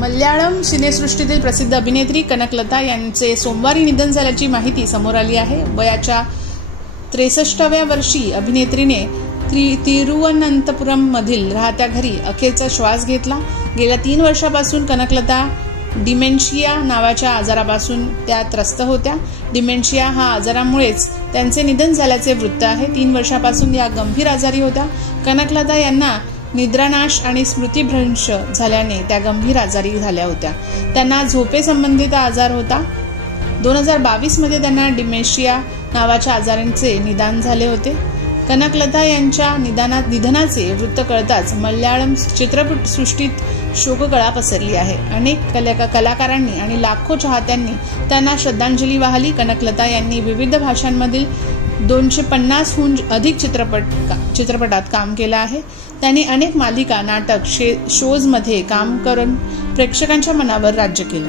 मल्याळम सिनेसृष्टीतील प्रसिद्ध अभिनेत्री कनकलता यांचे सोमवारी निधन झाल्याची माहिती समोर आली आहे. वयाच्या 63व्या वर्षी अभिनेत्रीने तिरुवनंतपुरम मधील राहत्या घरी अखेरचा श्वास घेतला. गेल्या 3 वर्षापासून कनकलता डिमेन्शिया नावाच्या आजारापासून त्या त्रस्त होत्या. डिमेन्शिया हा आजारामुळेच त्यांचे निधन झाल्याचे वृत्त आहे. 3 वर्षापासून या गंभीर आजारी होत्या. कनकलता यांना निद्रानाश आणि स्मृतिभ्रंश झाल्याने त्या गंभीर आजारी झाल्या होत्या. त्यांना झोपेसंबंधित आजार होता. 2022 मध्ये त्यांना डिमेन्शिया नावाच्या आजारांचे निदान झाले होते. कनकलता यांच्या निधनाचे वृत्त कळताच मल्याळम चित्रपटसृष्टीत शोककळा पसरली आहे. अनेक कलाकारांनी आणि लाखो चाहत्यांनी त्यांना श्रद्धांजली वाहिली. कनकलता यांनी विविध भाषांमधील 250हून अधिक चित्रपटात काम केलं आहे. त्यांनी अनेक मालिका, नाटक, शोजमध्ये काम करून प्रेक्षकांच्या मनावर राज्य केलं.